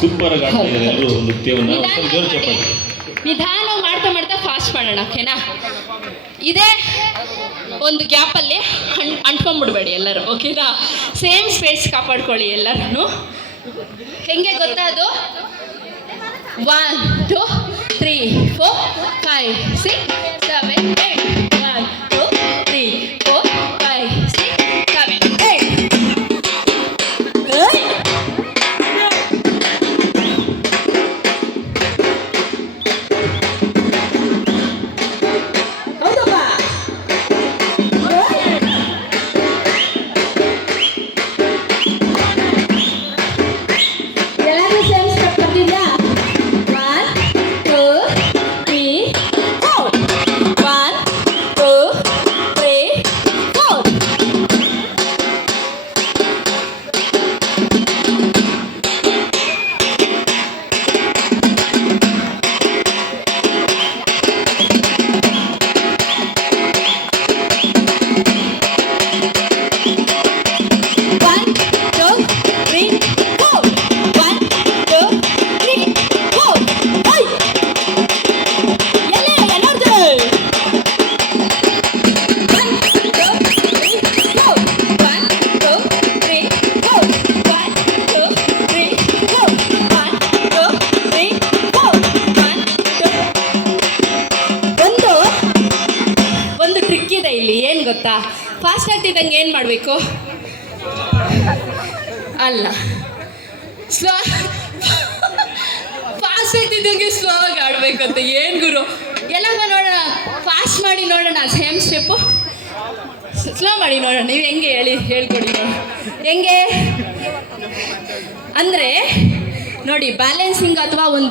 Super ಆಗಿ ಆಡ್ತಾ ಇದ್ದಾರೆ ಎಲ್ಲರೂ ಒಂದು ನೃತ್ಯವನ್ನು ಜೋರು ಚಪ್ಪಾಳೆ. ನಿಧಾನ ಮಾಡ್ತಾ ಮಾಡ್ತಾ ಫಾಸ್ಟ್ ಮಾಡೋಣ, ಓಕೆನಾ? ಇದೇ ಒಂದು ಗ್ಯಾಪಲ್ಲಿ ಅಂಟ್ಕೊಂಡ್ಬಿಡ್ಬೇಡಿ ಎಲ್ಲರೂ, ಓಕೆನಾ? ಸೇಮ್ ಸ್ಪೇಸ್ ಕಾಪಾಡ್ಕೊಳ್ಳಿ ಎಲ್ಲರೂ. ಹೆಂಗೆ ಗೊತ್ತಾ ಅದು? 1 2 3 4 5 6 7 8 1 2 3 4 5 6 7 8. ಗೊತ್ತಾ? ಫಾಸ್ಟ್ ಆಗ್ತಿದ್ದಂಗೆ ಏನು ಮಾಡಬೇಕು? ಅಲ್ಲ, ಸ್ಲೋ ಫಾಸ್ಟ್ ಆಗ್ತಿದ್ದಂಗೆ ಸ್ಲೋ ಆಗಿ ಆಡಬೇಕಂತ. ಏನು ಗುರು, ಎಲ್ಲಪ್ಪ ನೋಡೋಣ, ಫಾಸ್ಟ್ ಮಾಡಿ ನೋಡೋಣ. ಸೇಮ್ ಸ್ಟೆಪ್ಪು ಸ್ಲೋ ಮಾಡಿ ನೋಡೋಣ. ನೀವು ಹೆಂಗೆ ಹೇಳ್ಕೊಡಿ ನೋಡಿ. ಹೆಂಗೆ ಅಂದರೆ ನೋಡಿ, ಬ್ಯಾಲೆನ್ಸಿಂಗ್ ಅಥವಾ ಒಂದು